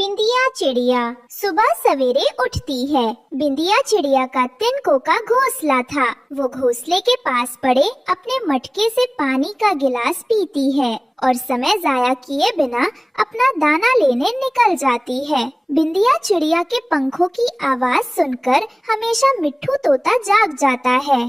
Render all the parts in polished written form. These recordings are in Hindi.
बिंदिया चिड़िया सुबह सवेरे उठती है। बिंदिया चिड़िया का तिनकों का घोंसला था। वो घोंसले के पास पड़े अपने मटके से पानी का गिलास पीती है और समय जाया किए बिना अपना दाना लेने निकल जाती है। बिंदिया चिड़िया के पंखों की आवाज सुनकर हमेशा मिट्ठू तोता जाग जाता है।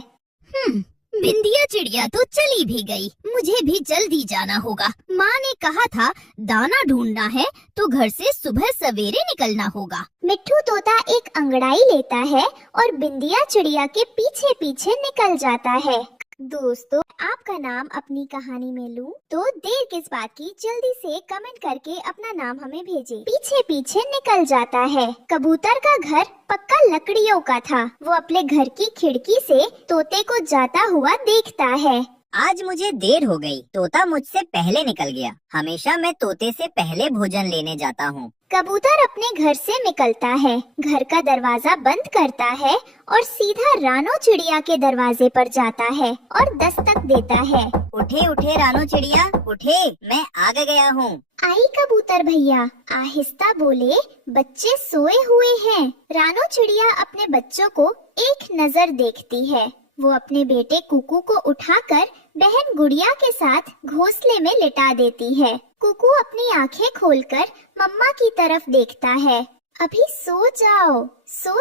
बिंदिया चिड़िया तो चली भी गई, मुझे भी जल्दी जाना होगा। माँ ने कहा था दाना ढूंढना है तो घर से सुबह सवेरे निकलना होगा। मिट्ठू तोता एक अंगड़ाई लेता है और बिंदिया चिड़िया के पीछे पीछे निकल जाता है। दोस्तों, आपका नाम अपनी कहानी में लूं तो देर किस बात की, जल्दी से कमेंट करके अपना नाम हमें भेजें। पीछे पीछे निकल जाता है। कबूतर का घर पक्का लकड़ियों का था। वो अपने घर की खिड़की से तोते को जाता हुआ देखता है। आज मुझे देर हो गई, तोता मुझसे पहले निकल गया। हमेशा मैं तोते से पहले भोजन लेने जाता हूँ। कबूतर अपने घर से निकलता है, घर का दरवाजा बंद करता है और सीधा रानो चिड़िया के दरवाजे पर जाता है और दस्तक देता है। उठे उठे रानो चिड़िया, उठे, मैं आ गया हूँ। आई कबूतर भैया, आहिस्ता बोले, बच्चे सोए हुए हैं। रानो चिड़िया अपने बच्चों को एक नजर देखती है। वो अपने बेटे कुकू को उठाकर बहन गुड़िया के साथ घोंसले में लिटा देती है। कुकू अपनी आंखें खोलकर मम्मा की तरफ देखता है। अभी सो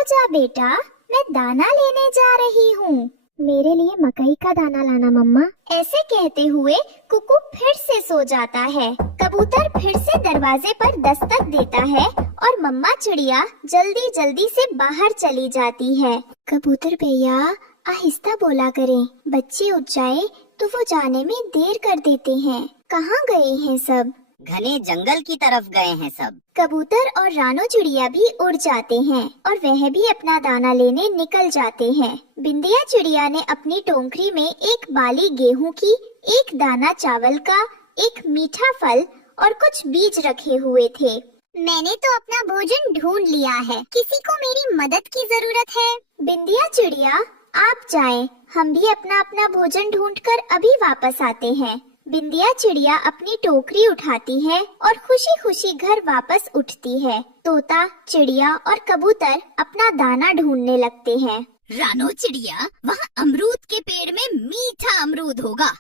जा बेटा, मैं दाना लेने जा रही हूँ। मेरे लिए मकई का दाना लाना मम्मा। ऐसे कहते हुए कुकू फिर से सो जाता है। कबूतर फिर से दरवाजे पर दस्तक देता है और मम्मा चिड़िया जल्दी जल्दी से बाहर चली जाती है। कबूतर भैया, आहिस्ता बोला करें, बच्चे उठ जाए तो वो जाने में देर कर देते हैं। कहाँ गए हैं सब? घने जंगल की तरफ गए हैं सब। कबूतर और रानो चिड़िया भी उड़ जाते हैं और वह भी अपना दाना लेने निकल जाते हैं। बिंदिया चिड़िया ने अपनी टोकरी में एक बाली गेहूं की, एक दाना चावल का, एक मीठा फल और कुछ बीज रखे हुए थे। मैंने तो अपना भोजन ढूंढ लिया है, किसी को मेरी मदद की जरूरत है? बिंदिया चिड़िया, आप जाएं, हम भी अपना अपना भोजन ढूंढकर अभी वापस आते हैं। बिंदिया चिड़िया अपनी टोकरी उठाती है और खुशी खुशी घर वापस उठती है। तोता, चिड़िया और कबूतर अपना दाना ढूंढने लगते हैं। रानो चिड़िया, वहाँ अमरूद के पेड़ में मीठा अमरूद होगा।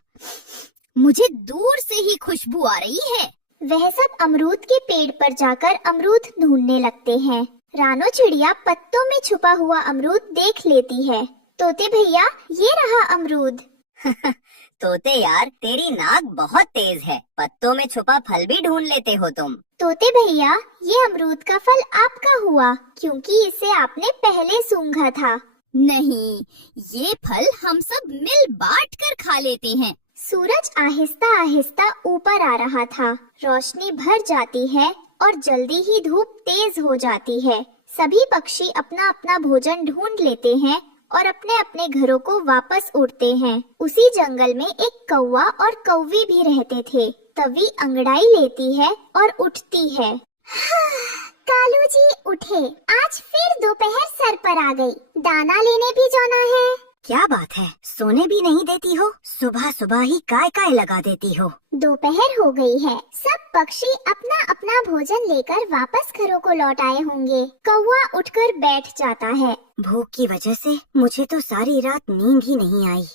मुझे दूर से ही खुशबू आ रही है। वह सब अमरूद के पेड़ पर जाकर अमरूद ढूंढने लगते हैं। रानो चिड़िया पत्तों में छुपा हुआ अमरूद देख लेती है। तोते भैया, ये रहा अमरूद। तोते यार, तेरी नाक बहुत तेज है, पत्तों में छुपा फल भी ढूंढ लेते हो तुम। तोते भैया, ये अमरूद का फल आपका हुआ क्योंकि इसे आपने पहले सूंघा था। नहीं, ये फल हम सब मिल बांट कर खा लेते हैं। सूरज आहिस्ता आहिस्ता ऊपर आ रहा था। रोशनी भर जाती है और जल्दी ही धूप तेज हो जाती है। सभी पक्षी अपना अपना भोजन ढूंढ लेते हैं और अपने अपने घरों को वापस उड़ते हैं। उसी जंगल में एक कौवा और कौवी भी रहते थे। तवी अंगड़ाई लेती है और उठती है। कालू जी उठे, आज फिर दोपहर सर पर आ गई। दाना लेने भी जाना है। क्या बात है, सोने भी नहीं देती हो? सुबह सुबह ही काय काय लगा देती हो। दोपहर हो गई है, सब पक्षी अपना अपना भोजन लेकर वापस घरों को लौट आए होंगे। कौवा उठकर बैठ जाता है। भूख की वजह से मुझे तो सारी रात नींद ही नहीं आई।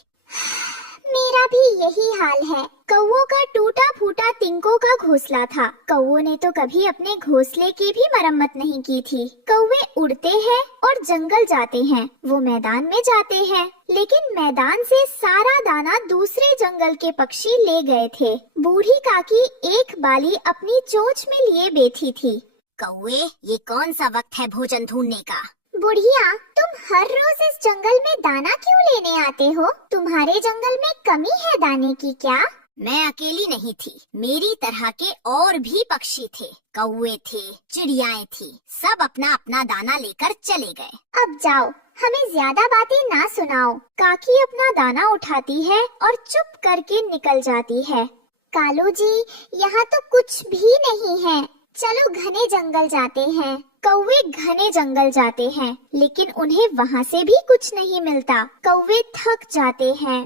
मेरा भी यही हाल है। कौवों का टूटा फूटा तिनकों का घोंसला था। कौवों ने तो कभी अपने घोंसले की भी मरम्मत नहीं की थी। कौवे उड़ते हैं और जंगल जाते हैं, वो मैदान में जाते हैं, लेकिन मैदान से सारा दाना दूसरे जंगल के पक्षी ले गए थे। बूढ़ी काकी एक बाली अपनी चोंच में लिए बैठी थी। कौवे, ये कौन सा वक्त है भोजन ढूंढने का? बुढ़िया, तुम हर रोज इस जंगल में दाना क्यों लेने आते हो? तुम्हारे जंगल में कमी है दाने की क्या? मैं अकेली नहीं थी, मेरी तरह के और भी पक्षी थे। कौवे थे, चिड़ियाएं थी, सब अपना अपना दाना लेकर चले गए। अब जाओ, हमें ज्यादा बातें ना सुनाओ। काकी अपना दाना उठाती है और चुप करके निकल जाती है। कालू जी, यहाँ तो कुछ भी नहीं है, चलो घने जंगल जाते हैं। कौवे घने जंगल जाते हैं, लेकिन उन्हें वहाँ से भी कुछ नहीं मिलता। कौवे थक जाते हैं।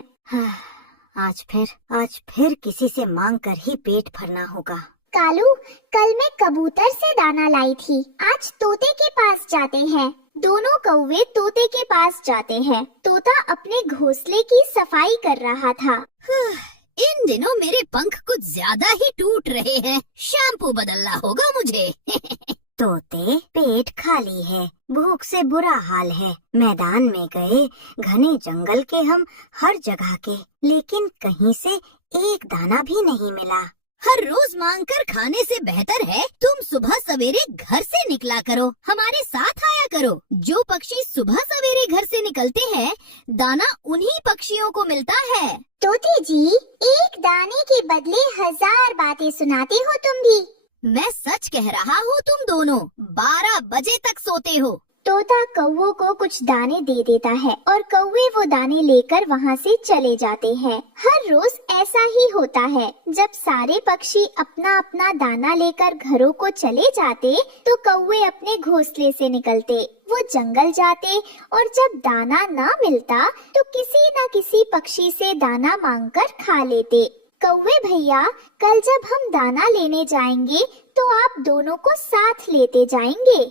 आज फिर किसी से मांग कर ही पेट भरना होगा। कालू, कल मैं कबूतर से दाना लाई थी, आज तोते के पास जाते हैं। दोनों कौवे तोते के पास जाते हैं। तोता अपने घोंसले की सफाई कर रहा था। इन दिनों मेरे पंख कुछ ज्यादा ही टूट रहे हैं, शैम्पू बदलना होगा मुझे। तोते, पेट खाली है, भूख से बुरा हाल है। मैदान में गए, घने जंगल के हम, हर जगह के, लेकिन कहीं से एक दाना भी नहीं मिला। हर रोज मांग कर खाने से बेहतर है तुम सुबह सवेरे घर से निकला करो, हमारे साथ आया करो। जो पक्षी सुबह सवेरे घर से निकलते हैं, दाना उन्हीं पक्षियों को मिलता है। तोते जी, एक दाने के बदले 1000 बातें सुनाते हो तुम भी। मैं सच कह रहा हूँ, तुम दोनों 12 बजे तक सोते हो। तोता कौवों को कुछ दाने दे देता है और कौवे वो दाने लेकर वहाँ से चले जाते हैं। हर रोज ऐसा ही होता है। जब सारे पक्षी अपना अपना दाना लेकर घरों को चले जाते, तो कौवे अपने घोंसले से निकलते, वो जंगल जाते और जब दाना ना मिलता तो किसी न किसी पक्षी से दाना मांगकर खा लेते। कौवे भैया, कल जब हम दाना लेने जाएंगे तो आप दोनों को साथ लेते जाएंगे।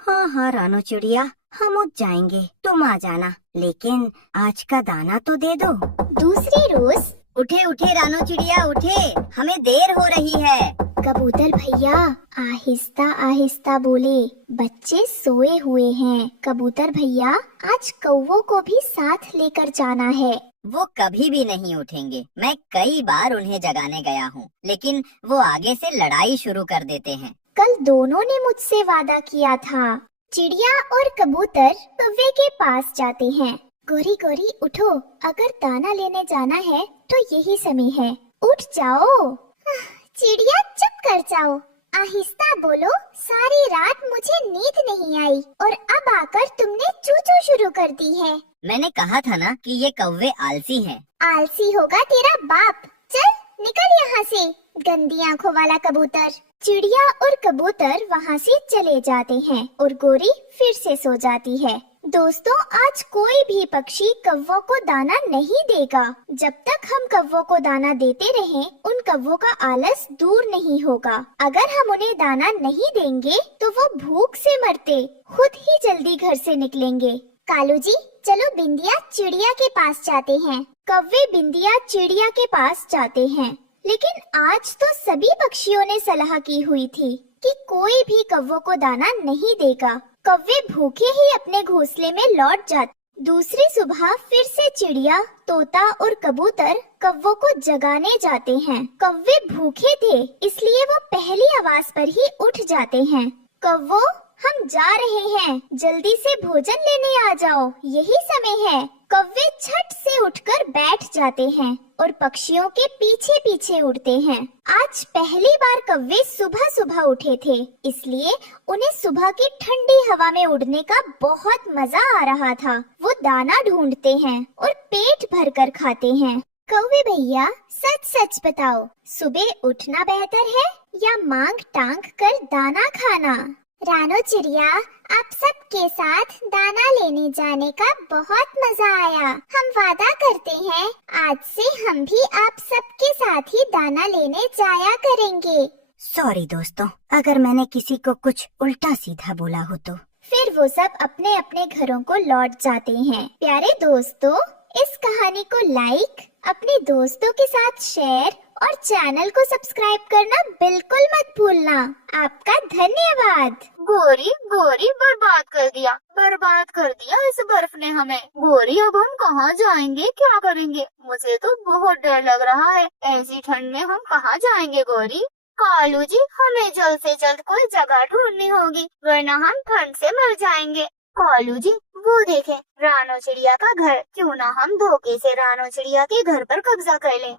हाँ हाँ रानो चिड़िया, हम उठ जाएंगे, तुम आ जाना, लेकिन आज का दाना तो दे दो। दूसरी रोज उठे उठे रानो चिड़िया उठे, हमें देर हो रही है। कबूतर भैया आहिस्ता आहिस्ता बोले, बच्चे सोए हुए हैं। कबूतर भैया, आज कौवों को भी साथ लेकर जाना है। वो कभी भी नहीं उठेंगे, मैं कई बार उन्हें जगाने गया हूँ, लेकिन वो आगे से लड़ाई शुरू कर देते हैं। कल दोनों ने मुझसे वादा किया था। चिड़िया और कबूतर कौवे के पास जाते हैं। गोरी गोरी उठो, अगर दाना लेने जाना है तो यही समय है, उठ जाओ। चिड़िया चुप कर जाओ, आहिस्ता बोलो, सारी रात मुझे नींद नहीं आई और अब आकर तुमने चू चू शुरू कर दी है। मैंने कहा था ना कि ये कौवे आलसी हैं। आलसी होगा तेरा बाप, चल निकल यहाँ से, गंदी आंखों वाला कबूतर। चिड़िया और कबूतर वहाँ से चले जाते हैं और गोरी फिर से सो जाती है। दोस्तों, आज कोई भी पक्षी कौवों को दाना नहीं देगा। जब तक हम कौवों को दाना देते रहें, उन कौवों का आलस दूर नहीं होगा। अगर हम उन्हें दाना नहीं देंगे तो वो भूख से मरते खुद ही जल्दी घर से निकलेंगे। कालू जी, चलो बिंदिया चिड़िया के पास जाते हैं। कौवे बिंदिया चिड़िया के पास जाते हैं, लेकिन आज तो सभी पक्षियों ने सलाह की हुई थी कि कोई भी कौवों को दाना नहीं देगा। कौवे भूखे ही अपने घोंसले में लौट जाते। दूसरी सुबह फिर से चिड़िया, तोता और कबूतर कौवों को जगाने जाते हैं। कौवे भूखे थे, इसलिए वो पहली आवाज पर ही उठ जाते हैं। कौवो, हम जा रहे हैं, जल्दी से भोजन लेने आ जाओ, यही समय है। कौवे झट से उठकर बैठ जाते हैं और पक्षियों के पीछे पीछे उड़ते हैं। आज पहली बार कौवे सुबह सुबह उठे थे, इसलिए उन्हें सुबह की ठंडी हवा में उड़ने का बहुत मजा आ रहा था। वो दाना ढूंढते हैं और पेट भरकर खाते हैं। कौवे भैया, सच सच बताओ, सुबह उठना बेहतर है या मांग टांग कर दाना खाना? रानो चिड़िया, आप सबके साथ दाना लेने जाने का बहुत मजा आया। हम वादा करते हैं, आज से हम भी आप सबके साथ ही दाना लेने जाया करेंगे। सॉरी दोस्तों, अगर मैंने किसी को कुछ उल्टा सीधा बोला हो तो। फिर वो सब अपने अपने घरों को लौट जाते हैं। प्यारे दोस्तों, इस कहानी को लाइक, अपने दोस्तों के साथ शेयर और चैनल को सब्सक्राइब करना बिल्कुल मत भूलना। आपका धन्यवाद। गोरी गोरी बर्बाद कर दिया इस बर्फ ने हमें। गोरी, अब हम कहाँ जाएंगे, क्या करेंगे? मुझे तो बहुत डर लग रहा है, ऐसी ठंड में हम कहाँ जाएंगे गोरी? कालू जी, हमें जल्द से जल्द कोई जगह ढूंढनी होगी, वरना हम ठंड से मर जाएंगे। कालू जी, वो देखें, रानो चिड़िया का घर। क्यों ना हम धोखे से रानो चिड़िया के घर पर कब्जा कर लें।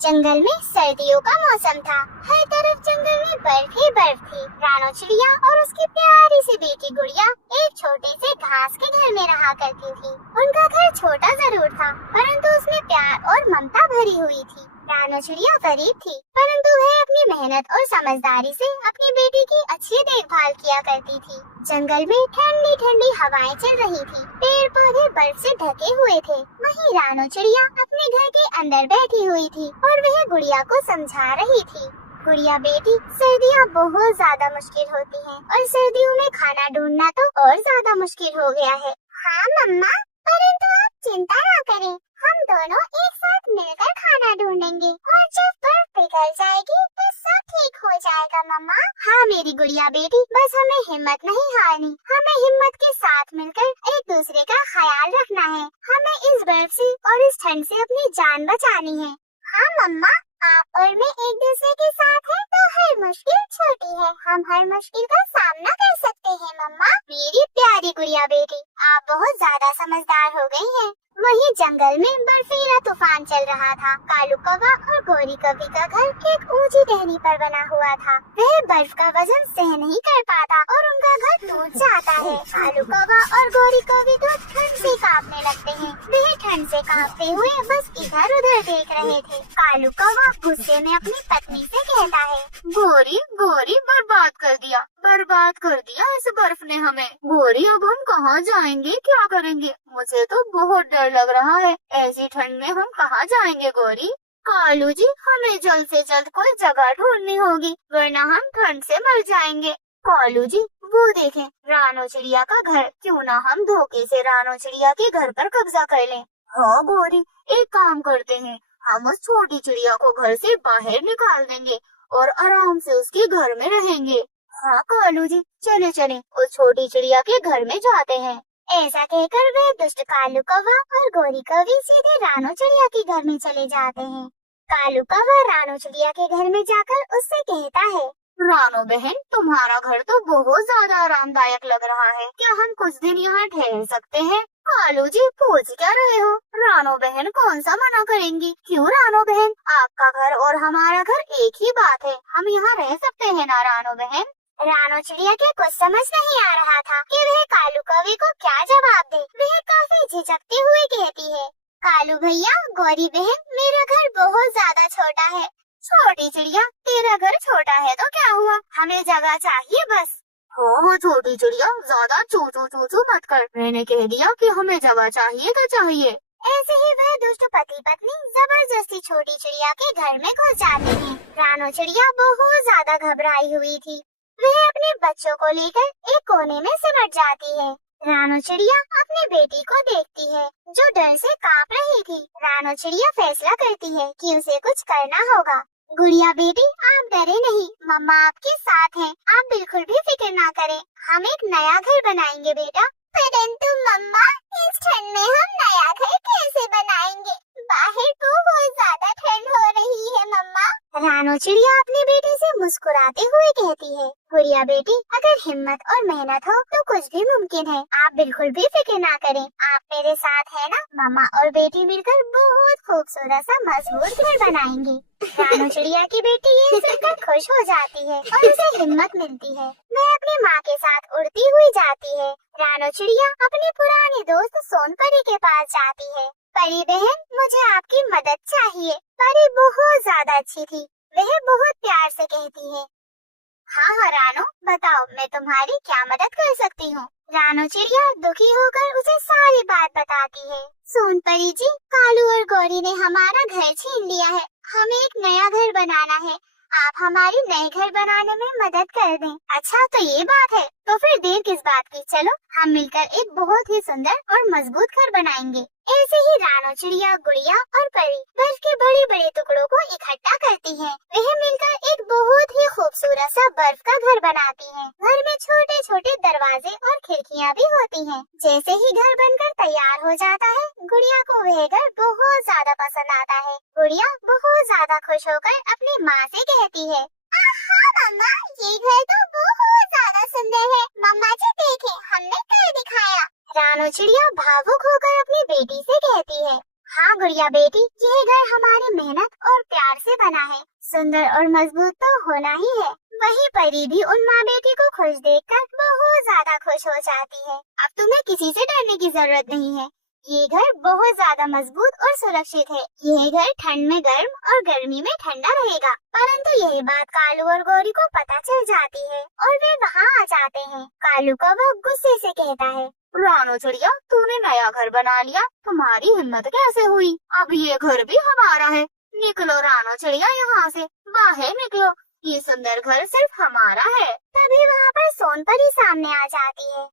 जंगल में सर्दियों का मौसम था। हर तरफ जंगल में बर्फ ही बर्फ थी। रानो चिड़िया और उसकी प्यारी सी बेटी गुड़िया एक छोटे से घास के घर में रहा करती थी। उनका घर छोटा जरूर था, परंतु उसमें प्यार और ममता भरी हुई थी। रानो चिड़िया गरीब थी, परंतु वह अपनी मेहनत और समझदारी से अपनी बेटी की अच्छी देखभाल किया करती थी। जंगल में ठंडी ठंडी हवाएं चल रही थी, पेड़ पौधे बर्फ से ढके हुए थे। वहीं रानो चिड़िया अपने घर के अंदर बैठी हुई थी और वह गुड़िया को समझा रही थी। गुड़िया बेटी, सर्दियाँ बहुत ज्यादा मुश्किल होती हैं और सर्दियों में खाना ढूंढना तो और ज्यादा मुश्किल हो गया है। हाँ मम्मा, परंतु आप चिंता ना करें, हम दोनों एक साथ मिलकर खाना ढूंढेंगे और जब बर्फ पिघल जाएगी तो सब ठीक हो जाएगा मम्मा। हाँ मेरी गुड़िया बेटी, बस हमें हिम्मत नहीं हारनी, हमें हिम्मत के साथ मिलकर एक दूसरे का ख्याल रखना है। हमें इस बर्फ से और इस ठंड से अपनी जान बचानी है। हाँ मम्मा, आप और मैं एक दूसरे के साथ हैं तो हर मुश्किल छोटी है, हम हर मुश्किल का सामना कर सकते हैं मम्मा। मेरी प्यारी गुड़िया बेटी, आप बहुत ज्यादा समझदार हो गई हैं। वहीं जंगल में बर्फीला तूफान चल रहा था। कालू कौवा और गोरी कौवी का घर एक ऊंची टहनी पर बना हुआ था। वह बर्फ का वजन सह नहीं कर पाता और उनका घर टूट जाता है। कालू कौवा और गोरी कौवी तो ठंड से कांपने लगते हैं। वे ठंड से कांपते हुए बस इधर उधर देख रहे थे। कालू कौवा गुस्से में अपनी पत्नी से कहता है, गोरी गोरी, बर्बाद कर दिया इस बर्फ ने हमें। गोरी, अब हम कहाँ जाएंगे, क्या करेंगे? मुझे तो बहुत डर लग रहा है, ऐसी ठंड में हम कहाँ जाएंगे गोरी? कालू जी, हमें जल्द से जल्द कोई जगह ढूंढनी होगी, वरना हम ठंड से मर जाएंगे। कालू जी, वो देखें, रानो चिड़िया का घर, क्यों ना हम धोखे से रानो चिड़िया के घर पर कब्जा कर लें। हाँ गोरी, एक काम करते हैं, हम उस छोटी चिड़िया को घर से बाहर निकाल देंगे और आराम से उसके घर में रहेंगे। हाँ कालू जी, चले चले उस छोटी चिड़िया के घर में जाते हैं। ऐसा कहकर वे दुष्ट कालू कौवा और गोरी कौवी सीधे रानो चिड़िया के घर में चले जाते हैं। कालू कौवा रानो चिड़िया के घर में जाकर उससे कहता है, रानो बहन, तुम्हारा घर तो बहुत ज्यादा आरामदायक लग रहा है, क्या हम कुछ दिन यहाँ ठहर सकते हैं? कालू जी, पूछ क्या रहे हो? रानो बहन कौन सा मना करेंगी। क्यों रानो बहन, आपका घर और हमारा घर एक ही बात है, हम यहाँ रह सकते हैं ना रानो बहन? रानो चिड़िया के कुछ समझ नहीं आ रहा था कि वह कालू कौवे को क्या जवाब दे। वह काफी झिझकते हुए कहती है, कालू भैया, गौरी बहन, मेरा घर बहुत ज्यादा छोटा है। छोटी चिड़िया, तेरा घर छोटा है तो क्या हुआ, हमें जगह चाहिए बस। हो छोटी चिड़िया, ज्यादा चू चू चू चू मत कर, मैंने कह दिया कि हमें जगह चाहिए तो चाहिए। ऐसे ही वह दुष्ट पति पत्नी जबरदस्ती छोटी चिड़िया के घर में घुस जाते हैं। रानो चिड़िया बहुत ज्यादा घबराई हुई थी। वह अपने बच्चों को लेकर एक कोने में सिमट जाती है। रानो चिड़िया अपनी बेटी को देखती है जो डर से कांप रही थी। रानो चिड़िया फैसला करती है कि उसे कुछ करना होगा। गुड़िया बेटी, आप डरे नहीं, मम्मा आपके साथ हैं, आप बिल्कुल भी फिक्र ना करें, हम एक नया घर बनाएंगे बेटा। परंतु मम्मा, इस ठंड में हम नया घर कैसे बनाएंगे? बाहर बहुत ज्यादा ठंड हो रही है मम्मा। रानो चिड़िया अपनी बेटी से मुस्कुराते हुए कहती है, गुड़िया बेटी, अगर हिम्मत और मेहनत हो तो कुछ भी मुमकिन है, आप बिल्कुल भी फिक्र ना करें, आप मेरे साथ है ना। मम्मा और बेटी मिलकर बहुत खूबसूरत सा मजबूत घर बनाएंगी। रानो चिड़िया की बेटी ये सुनकर खुश हो जाती है और उसे हिम्मत मिलती है। वह अपनी माँ के साथ उड़ती हुई जाती है। रानो चिड़िया अपनी पुरानी दोस्त सोन परी के पास जाती है। परी बहन, मुझे आपकी मदद चाहिए। परी बहुत ज्यादा अच्छी थी, वह बहुत प्यार से कहती है, हाँ हाँ रानो, बताओ मैं तुम्हारी क्या मदद कर सकती हूँ। रानो चिड़िया दुखी होकर उसे सारी बात बताती है। सोन परी जी, कालू और गौरी ने हमारा घर छीन लिया है, हमें एक नया घर बनाना है, आप हमारी नए घर बनाने में मदद कर दें। अच्छा तो ये बात है, तो फिर देर किस बात की, चलो हम मिलकर एक बहुत ही सुंदर और मजबूत घर बनाएंगे। ऐसे ही रानो चिड़िया, गुड़िया और परी बर्फ के बड़े बड़े टुकड़ों को इकट्ठा करती हैं। वह मिलकर एक बहुत ही खूबसूरत सा बर्फ का घर बनाती हैं। घर में छोटे छोटे दरवाजे और खिड़कियाँ भी होती हैं। जैसे ही घर बनकर तैयार हो जाता है, गुड़िया को वह घर बहुत ज्यादा पसंद आता है। गुड़िया बहुत ज्यादा खुश होकर अपनी माँ से कहती है, आहा मम्मा, ये घर तो बहुत ज्यादा सुंदर है, मम्मा जी देखें, हमने कर दिखाया। रानो चिड़िया भावुक होकर अपनी बेटी से कहती है, हाँ गुड़िया बेटी, ये घर हमारी मेहनत और प्यार से बना है, सुंदर और मजबूत तो होना ही है। वही परी भी उन माँ बेटी को खुश देखकर बहुत ज्यादा खुश हो जाती है। अब तुम्हें किसी से डरने की जरूरत नहीं है, ये घर बहुत ज्यादा मजबूत और सुरक्षित है। ये घर ठंड में गर्म और गर्मी में ठंडा रहेगा। परंतु यही बात कालू और गौरी को पता चल जाती है और वे वहाँ आ जाते हैं। कालू को वो गुस्से से कहता है, रानो चिड़िया, तूने नया घर बना लिया, तुम्हारी हिम्मत कैसे हुई? अब ये घर भी हमारा है। निकलो रानो चिड़िया, यहाँ से बाहर निकलो, ये सुंदर घर सिर्फ हमारा है। तभी वहाँ पर सोनपरी सामने आ जाती है।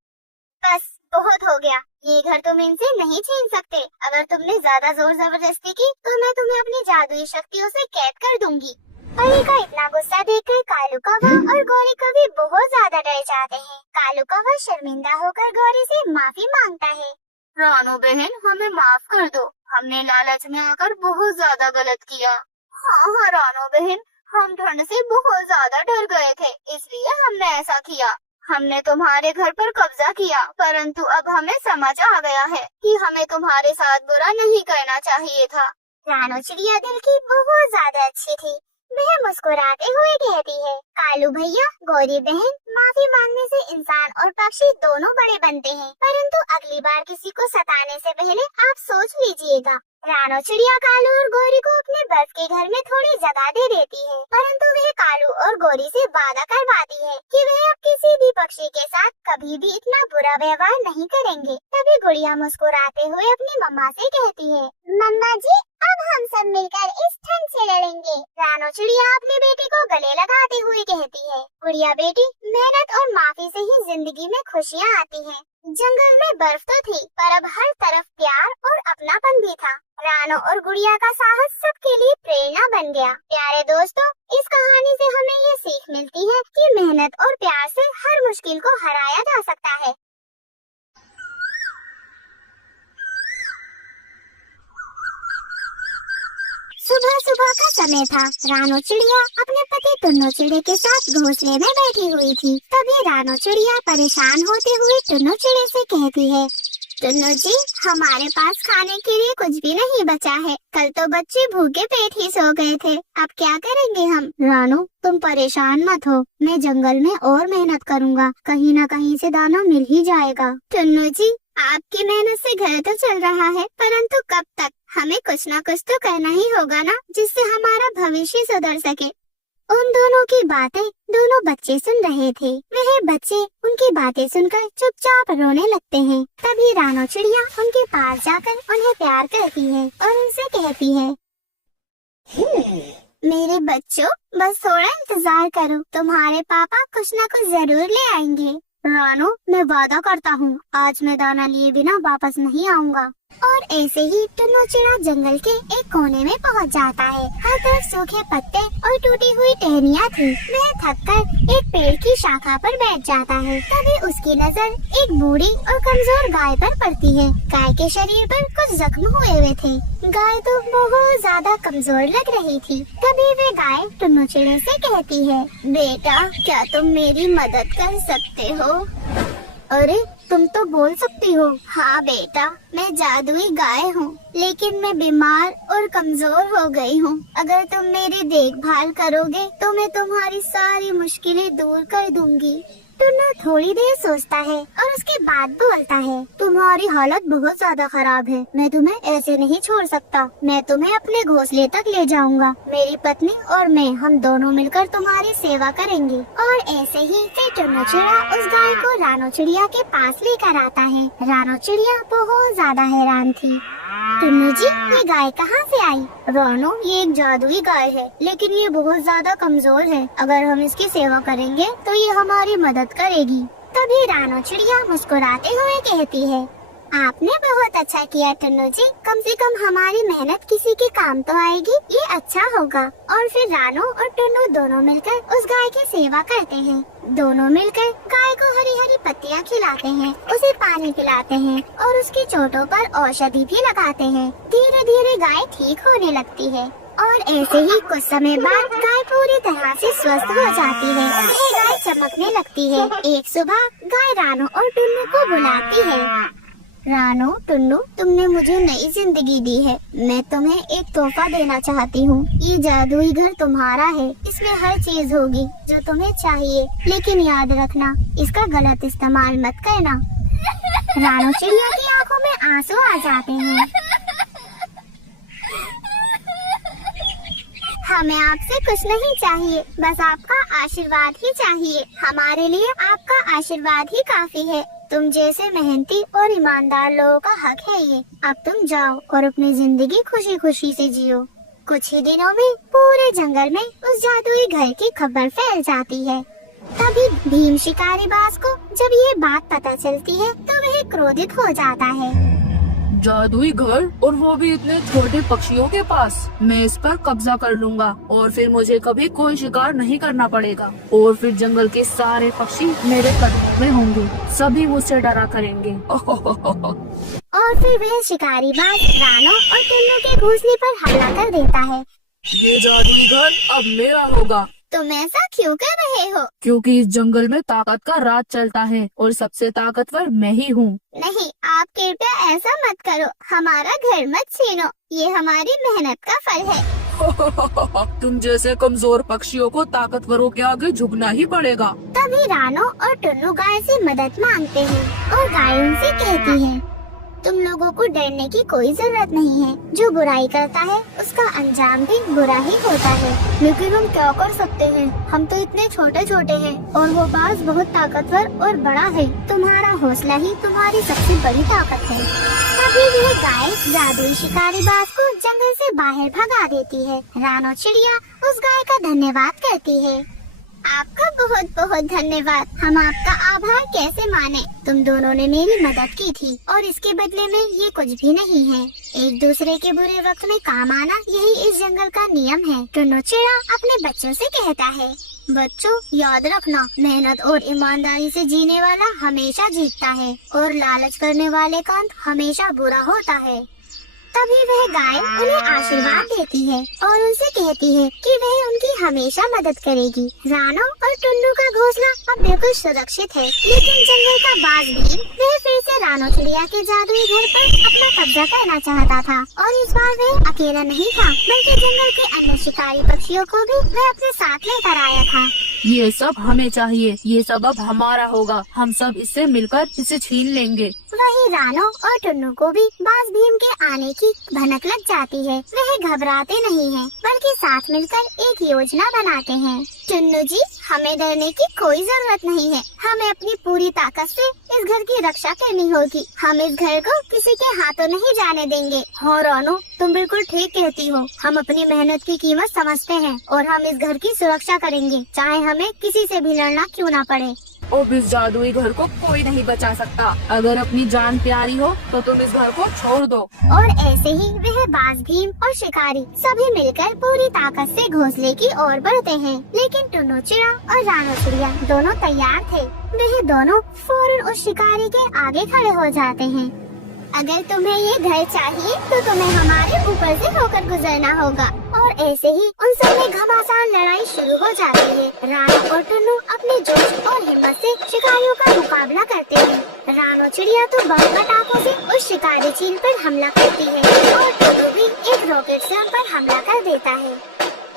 बस बहुत हो गया, ये घर तुम इनसे नहीं छीन सकते। अगर तुमने ज्यादा जोर जबरदस्ती की तो मैं तुम्हें अपनी जादुई शक्तियों से कैद कर दूंगी। परी का इतना गुस्सा देखकर कालू कौवा और गौरी कौवी बहुत ज्यादा डर जाते हैं। कालू कौवा शर्मिंदा होकर गौरी से माफी मांगता है। रानू बहन, हमें माफ कर दो, हमने लालच में आकर बहुत ज्यादा गलत किया। हाँ रानू बहन, हम ठंड से बहुत ज्यादा डर गए थे, इसलिए हमने ऐसा किया। हमने तुम्हारे घर पर कब्जा किया, परंतु अब हमें समझ आ गया है कि हमें तुम्हारे साथ बुरा नहीं करना चाहिए था। रानू चिड़िया दिल की बहुत ज्यादा अच्छी थी। वह मुस्कुराते हुए कहती है, कालू भैया, गौरी बहन, माफी मांगने से इंसान और पक्षी दोनों बड़े बनते हैं, परंतु अगली बार किसी को सताने से पहले आप सोच लीजिएगा। रानू चिड़िया कालू और गौरी को अपने बर्फ के घर में थोड़ी जगह दे देती है, परंतु वह कालू और गौरी से वादा करवाती है कि वह अब किसी भी पक्षी के साथ कभी भी इतना बुरा व्यवहार नहीं करेंगे। तभी गुड़िया मुस्कुराते हुए अपनी मम्मा से कहती है, मम्मा जी, अब हम सब मिलकर इस ठंड से लड़ेंगे। रानू चिड़िया अपने बेटे को गले लगाते हुए कहती है, गुड़िया बेटी, मेहनत और माफी से ही जिंदगी में खुशियाँ आती हैं। जंगल में बर्फ तो थी, पर अब हर तरफ प्यार और अपनापन भी था। रानू और गुड़िया का साहस सबके लिए प्रेरणा बन गया। प्यारे दोस्तों, इस कहानी से हमें ये सीख मिलती है कि मेहनत और प्यार से हर मुश्किल को हराया जा सकता है। सुबह सुबह का समय था। रानू चिड़िया अपने पति टुन्नू चिड़े के साथ घोंसले में बैठी हुई थी। तभी रानू चिड़िया परेशान होते हुए टुन्नू चिड़े से कहती है, टुन्नू जी, हमारे पास खाने के लिए कुछ भी नहीं बचा है। कल तो बच्चे भूखे पेट ही सो गए थे, अब क्या करेंगे हम? रानू, तुम परेशान मत हो, मैं जंगल में और मेहनत करूँगा, कहीं न कहीं से दाना मिल ही जाएगा। टुन्नू जी, आपकी मेहनत से घर तो चल रहा है, परंतु कब तक? हमें कुछ न कुछ तो करना ही होगा ना, जिससे हमारा भविष्य सुधर सके। उन दोनों की बातें दोनों बच्चे सुन रहे थे। वह बच्चे उनकी बातें सुनकर चुपचाप रोने लगते हैं। तभी रानू चिड़िया उनके पास जाकर उन्हें प्यार करती है और उनसे कहती है, मेरे बच्चों, बस थोड़ा इंतजार करो, तुम्हारे पापा कुछ न कुछ जरूर ले आएंगे। रानू, मैं वादा करता हूँ, आज मैं दाना लिए बिना वापस नहीं आऊँगा। और ऐसे ही टुन्नू चिड़ा जंगल के एक कोने में पहुँच जाता है। हर तरफ सूखे पत्ते और टूटी हुई टहनियाँ थी। वह थककर एक पेड़ की शाखा पर बैठ जाता है। तभी उसकी नजर एक बूढ़ी और कमजोर गाय पर पड़ती है। गाय के शरीर पर कुछ जख्म हुए हुए थे। गाय तो बहुत ज्यादा कमजोर लग रही थी। तभी वे गाय टुन्नू चिड़े से कहती है, बेटा, क्या तुम मेरी मदद कर सकते हो? अरे, तुम तो बोल सकती हो। हाँ बेटा, मैं जादुई गाय हूँ, लेकिन मैं बीमार और कमजोर हो गई हूँ। अगर तुम मेरी देखभाल करोगे तो मैं तुम्हारी सारी मुश्किलें दूर कर दूंगी। टुन्नू थोड़ी देर सोचता है और उसके बाद बोलता है, तुम्हारी हालत बहुत ज्यादा खराब है, मैं तुम्हें ऐसे नहीं छोड़ सकता। मैं तुम्हें अपने घोंसले तक ले जाऊंगा। मेरी पत्नी और मैं, हम दोनों मिलकर तुम्हारी सेवा करेंगे। और ऐसे ही फिर टुन्नू चिड़िया उस गाय को रानू चिड़िया के पास लेकर आता है। रानू चिड़िया बहुत ज्यादा हैरान थी। टुन्नू जी, ये गाय कहाँ से आई? रानू, ये एक जादुई गाय है, लेकिन ये बहुत ज्यादा कमजोर है। अगर हम इसकी सेवा करेंगे तो ये हमारी मदद करेगी। तभी रानू चिड़िया मुस्कुराते हुए कहती है, आपने बहुत अच्छा किया टुन्नू जी, कम से कम हमारी मेहनत किसी के काम तो आएगी, ये अच्छा होगा। और फिर रानू और टुन्नू दोनों मिलकर उस गाय की सेवा करते हैं। दोनों मिलकर गाय को हरी हरी पत्तियाँ खिलाते हैं, उसे पानी पिलाते हैं और उसकी चोटों पर औषधि भी लगाते हैं। धीरे धीरे गाय ठीक होने लगती है और ऐसे ही कुछ समय बाद गाय पूरी तरह से स्वस्थ हो जाती है। वह गाय चमकने लगती है। एक सुबह गाय रानू और टुन्नू को बुलाती है। रानू, टुन्नू, तुमने मुझे नई जिंदगी दी है। मैं तुम्हें एक तोहफा देना चाहती हूँ। ये जादुई घर तुम्हारा है, इसमें हर चीज होगी जो तुम्हें चाहिए, लेकिन याद रखना, इसका गलत इस्तेमाल मत करना। रानू चिड़िया की आंखों में आंसू आ जाते हैं। हमें आपसे कुछ नहीं चाहिए, बस आपका आशीर्वाद ही चाहिए। हमारे लिए आपका आशीर्वाद ही काफी है। तुम जैसे मेहनती और ईमानदार लोगों का हक है ये। अब तुम जाओ और अपनी जिंदगी खुशी खुशी से जियो। कुछ ही दिनों में पूरे जंगल में उस जादुई घर की खबर फैल जाती है। तभी भीम शिकारी बाज को जब ये बात पता चलती है तो वह क्रोधित हो जाता है। जादुई घर, और वो भी इतने छोटे पक्षियों के पास। मैं इस पर कब्जा कर लूंगा और फिर मुझे कभी कोई शिकार नहीं करना पड़ेगा और फिर जंगल के सारे पक्षी मेरे कदमों में होंगे, सभी मुझसे डरा करेंगे। और फिर वह शिकारी बाज रानो और टुन्नू के घोंसले पर हमला कर देता है। ये जादुई घर अब मेरा होगा। तुम ऐसा क्यों कर रहे हो? क्योंकि इस जंगल में ताकत का राज चलता है और सबसे ताकतवर मैं ही हूँ। नहीं, आप कृपया ऐसा मत करो, हमारा घर मत छीनो, ये हमारी मेहनत का फल है। तुम जैसे कमजोर पक्षियों को ताकतवरों के आगे झुकना ही पड़ेगा। तभी रानो और टुन्नू गाय से मदद मांगते हैं और गाय उनसे कहती है, तुम लोगों को डरने की कोई जरूरत नहीं है, जो बुराई करता है उसका अंजाम भी बुरा ही होता है। लेकिन हम क्या कर सकते हैं, हम तो इतने छोटे छोटे हैं और वो बाज बहुत ताकतवर और बड़ा है। तुम्हारा हौसला ही तुम्हारी सबसे बड़ी ताकत है। तभी वह गाय जादुई शिकारी बाज को जंगल से बाहर भगा देती है। रानो चिड़िया उस गाय का धन्यवाद करती है। आपका बहुत बहुत धन्यवाद, हम आपका आभार कैसे माने। तुम दोनों ने मेरी मदद की थी और इसके बदले में ये कुछ भी नहीं है। एक दूसरे के बुरे वक्त में काम आना, यही इस जंगल का नियम है। टुन्नू चिड़ा अपने बच्चों से कहता है, बच्चों याद रखना, मेहनत और ईमानदारी से जीने वाला हमेशा जीतता है और लालच करने वाले का अंत हमेशा बुरा होता है। तभी वह गाय उन्हें आशीर्वाद देती है और उनसे कहती है कि वह उनकी हमेशा मदद करेगी। रानो और टुन्नू का घोंसला अब बिल्कुल सुरक्षित है, लेकिन जंगल का बाज भीम वह फिर से रानो चिड़िया के जादुई घर पर अपना कब्जा करना चाहता था और इस बार वह अकेला नहीं था, बल्कि जंगल के अन्य शिकारी पक्षियों को भी वह अपने साथ लेकर आया था। ये सब हमें चाहिए, ये सब अब हमारा होगा, हम सब इससे मिलकर इसे छीन लेंगे। वही रानो और टुन्नू को भी बाज भीम के आने की भनक लग जाती है। वह घबराते नहीं हैं, बल्कि साथ मिलकर एक योजना बनाते हैं। टुन्नू जी, हमें डरने की कोई जरूरत नहीं है, हमें अपनी पूरी ताकत से इस घर की रक्षा करनी होगी। हम इस घर को किसी के हाथों नहीं जाने देंगे। हाँ रानो, तुम बिल्कुल ठीक कहती हो, हम अपनी मेहनत की कीमत समझते हैं और हम इस घर की सुरक्षा करेंगे, चाहे हमें किसी से भी लड़ना क्यों ना पड़े। अब इस जादुई घर को कोई नहीं बचा सकता। अगर अपनी जान प्यारी हो तो तुम इस घर को छोड़ दो। और ऐसे ही वह बाज भीम और शिकारी सभी मिलकर पूरी ताकत से घोंसले की ओर बढ़ते हैं। लेकिन टुन्नू चिड़ा और रानो चिड़िया दोनों तैयार थे। वह दोनों फौरन उस शिकारी के आगे खड़े हो जाते हैं। अगर तुम्हें ये घर चाहिए तो तुम्हें हमारे ऊपर से होकर गुजरना होगा। और ऐसे ही उन सब में घमासान लड़ाई शुरू हो जाती है। रानो और टुन्नू अपने जोश और हिम्मत से शिकारियों का मुकाबला करते हैं। रानो चिड़िया तो बम पटाखों से उस शिकारी चील पर हमला करती है और टुन्नू भी एक रॉकेट से उन पर हमला कर देता है।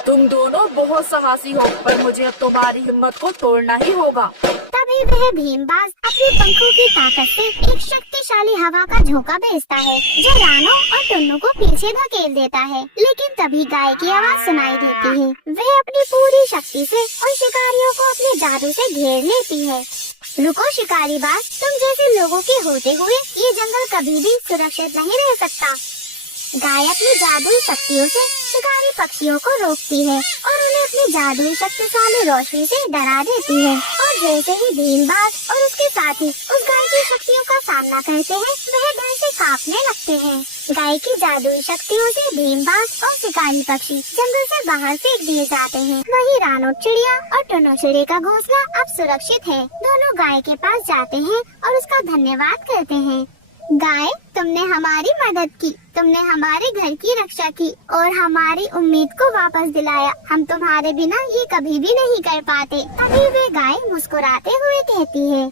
तुम दोनों बहुत साहसी हो, पर मुझे अब तुम्हारी हिम्मत को तोड़ना ही होगा। तभी वह भीमबाज अपने पंखों की ताकत से एक शक्तिशाली हवा का झोंका भेजता है, जो रानो और टुन्नू को पीछे धकेल देता है। लेकिन तभी गाय की आवाज सुनाई देती है। वह अपनी पूरी शक्ति से उन शिकारियों को अपने जादू से घेर लेती है। रुको शिकारी बाज, तुम जैसे लोगों के होते हुए ये जंगल कभी भी सुरक्षित नहीं रह सकता। गाय अपनी जादुई शक्तियों से शिकारी पक्षियों को रोकती है और उन्हें अपनी जादुई शक्तिशाली रोशनी से डरा देती है। और जैसे ही भीमबाज और उसके साथी उस गाय की शक्तियों का सामना करते हैं, वह डर से कांपने लगते हैं। गाय की जादुई शक्तियों से भीमबाज और शिकारी पक्षी जंगल से बाहर फेंक दिए जाते हैं। वही रानो चिड़िया और टुन्नू चिड़िया का घोंसला अब सुरक्षित है। दोनों गाय के पास जाते हैं और उसका धन्यवाद करते हैं। गाय, तुमने हमारी मदद की, तुमने हमारे घर की रक्षा की और हमारी उम्मीद को वापस दिलाया। हम तुम्हारे बिना ये कभी भी नहीं कर पाते। तभी वे गाय मुस्कुराते हुए कहती है,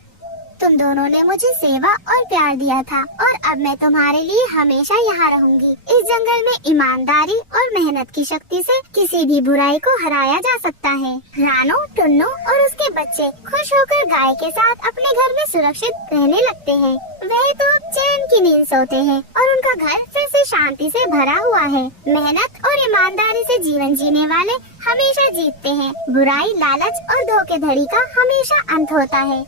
तुम दोनों ने मुझे सेवा और प्यार दिया था और अब मैं तुम्हारे लिए हमेशा यहाँ रहूंगी। इस जंगल में ईमानदारी और मेहनत की शक्ति से किसी भी बुराई को हराया जा सकता है। रानो, टुन्नू और उसके बच्चे खुश होकर गाय के साथ अपने घर में सुरक्षित रहने लगते हैं। वह तो अब चैन की नींद सोते हैं और उनका घर फिर से शांति से भरा हुआ है। मेहनत और ईमानदारी से जीवन जीने वाले हमेशा जीतते हैं। बुराई, लालच और धोखेधड़ी का हमेशा अंत होता है।